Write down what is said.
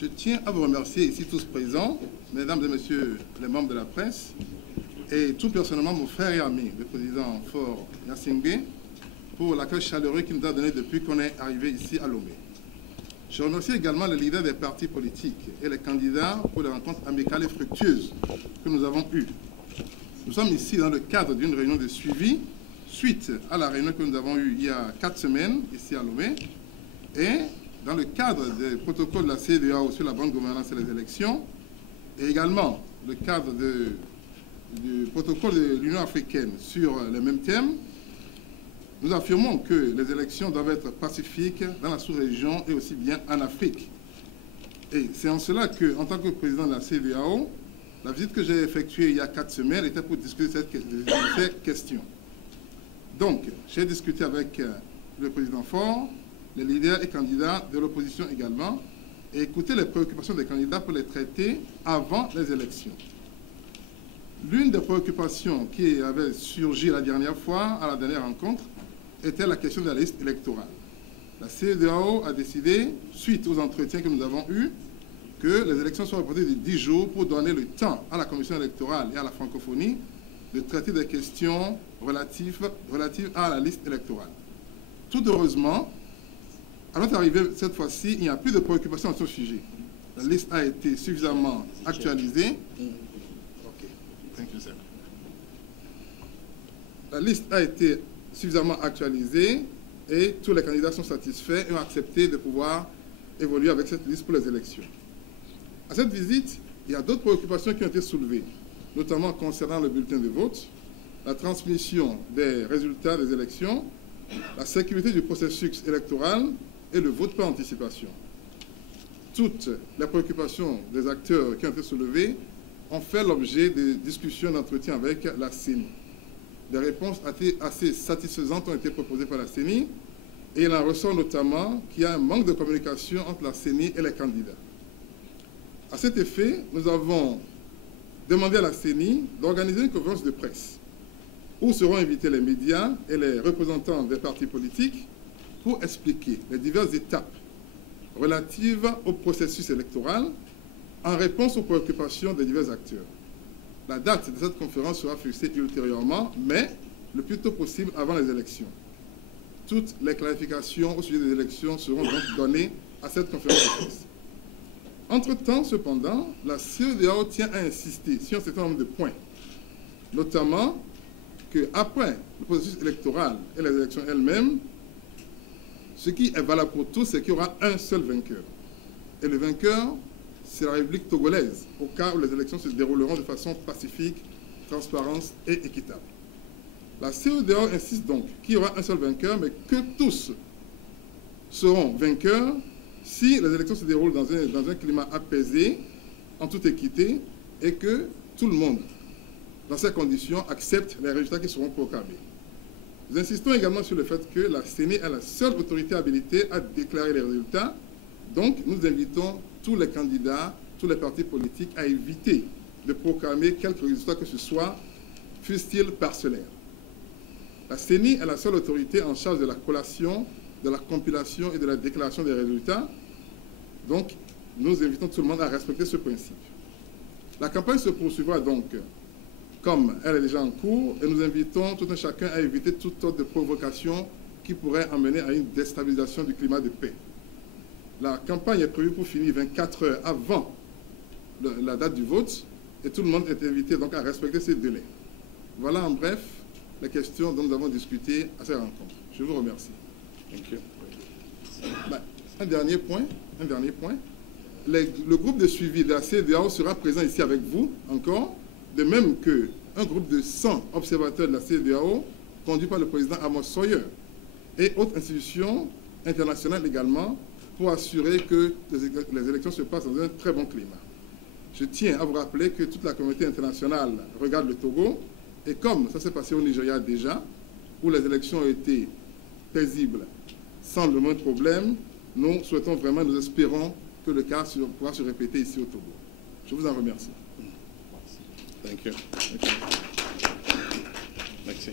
Je tiens à vous remercier ici tous présents, mesdames et messieurs les membres de la presse, et tout personnellement mon frère et ami, le président Faure Gnassingbé, pour l'accueil chaleureux qu'il nous a donné depuis qu'on est arrivé ici à Lomé. Je remercie également les leaders des partis politiques et les candidats pour les rencontres amicales et fructueuses que nous avons eues. Nous sommes ici dans le cadre d'une réunion de suivi, suite à la réunion que nous avons eue il y a 4 semaines, ici à Lomé, et dans le cadre des protocoles de la CEDEAO sur la bonne gouvernance et les élections, et également le cadre du protocole de l'Union africaine sur les mêmes thèmes, nous affirmons que les élections doivent être pacifiques dans la sous-région et aussi bien en Afrique. Et c'est en cela que, en tant que président de la CEDEAO, la visite que j'ai effectuée il y a 4 semaines était pour discuter de ces questions. Donc, j'ai discuté avec le président Faure, les leaders et candidats de l'opposition également, et écouté les préoccupations des candidats pour les traiter avant les élections. L'une des préoccupations qui avait surgi la dernière fois, à la dernière rencontre, était la question de la liste électorale. La CEDEAO a décidé, suite aux entretiens que nous avons eus, que les élections soient reportées de 10 jours pour donner le temps à la commission électorale et à la francophonie de traiter des questions relatives à la liste électorale. Tout heureusement, à notre arrivée cette fois-ci, il n'y a plus de préoccupation à ce sujet. La liste a été suffisamment actualisée. La liste a été suffisamment actualisée et tous les candidats sont satisfaits et ont accepté de pouvoir évoluer avec cette liste pour les élections. À cette visite, il y a d'autres préoccupations qui ont été soulevées, notamment concernant le bulletin de vote, la transmission des résultats des élections, la sécurité du processus électoral et le vote par anticipation. Toutes les préoccupations des acteurs qui ont été soulevées ont fait l'objet de discussions d'entretien avec la CENI. Des réponses assez satisfaisantes ont été proposées par la CENI et il en ressort notamment qu'il y a un manque de communication entre la CENI et les candidats. À cet effet, nous avons demandé à la CENI d'organiser une conférence de presse où seront invités les médias et les représentants des partis politiques pour expliquer les diverses étapes relatives au processus électoral en réponse aux préoccupations des divers acteurs. La date de cette conférence sera fixée ultérieurement, mais le plus tôt possible avant les élections. Toutes les clarifications au sujet des élections seront donc données à cette conférence de presse. Entre-temps, cependant, la CEDEAO tient à insister sur un certain nombre de points, notamment qu'après le processus électoral et les élections elles-mêmes, ce qui est valable pour tous, c'est qu'il y aura un seul vainqueur. Et le vainqueur, c'est la République togolaise, au cas où les élections se dérouleront de façon pacifique, transparente et équitable. La CEDEAO insiste donc qu'il y aura un seul vainqueur, mais que tous seront vainqueurs si les élections se déroulent dans un climat apaisé, en toute équité, et que tout le monde, dans ces conditions, accepte les résultats qui seront proclamés. Nous insistons également sur le fait que la CENI est la seule autorité habilitée à déclarer les résultats. Donc, nous invitons tous les candidats, tous les partis politiques à éviter de proclamer quelques résultats que ce soit, fussent-ils parcellaires. La CENI est la seule autorité en charge de la collation, de la compilation et de la déclaration des résultats. Donc, nous invitons tout le monde à respecter ce principe. La campagne se poursuivra donc comme elle est déjà en cours, et nous invitons tout un chacun à éviter toute sorte de provocation qui pourrait amener à une déstabilisation du climat de paix. La campagne est prévue pour finir 24 heures avant la date du vote, et tout le monde est invité donc à respecter ces délais. Voilà en bref les questions dont nous avons discuté à cette rencontre. Je vous remercie. Thank you. Un dernier point. Le groupe de suivi de la CEDEAO sera présent ici avec vous encore, de même qu'un groupe de 100 observateurs de la CEDEAO, conduit par le président Amos Sawyer, et autres institutions internationales également, pour assurer que les élections se passent dans un très bon climat. Je tiens à vous rappeler que toute la communauté internationale regarde le Togo, et comme ça s'est passé au Nigeria déjà, où les élections ont été paisibles, sans le moindre problème, nous souhaitons vraiment, nous espérons que le cas pourra se répéter ici au Togo. Je vous en remercie. Thank you. Merci.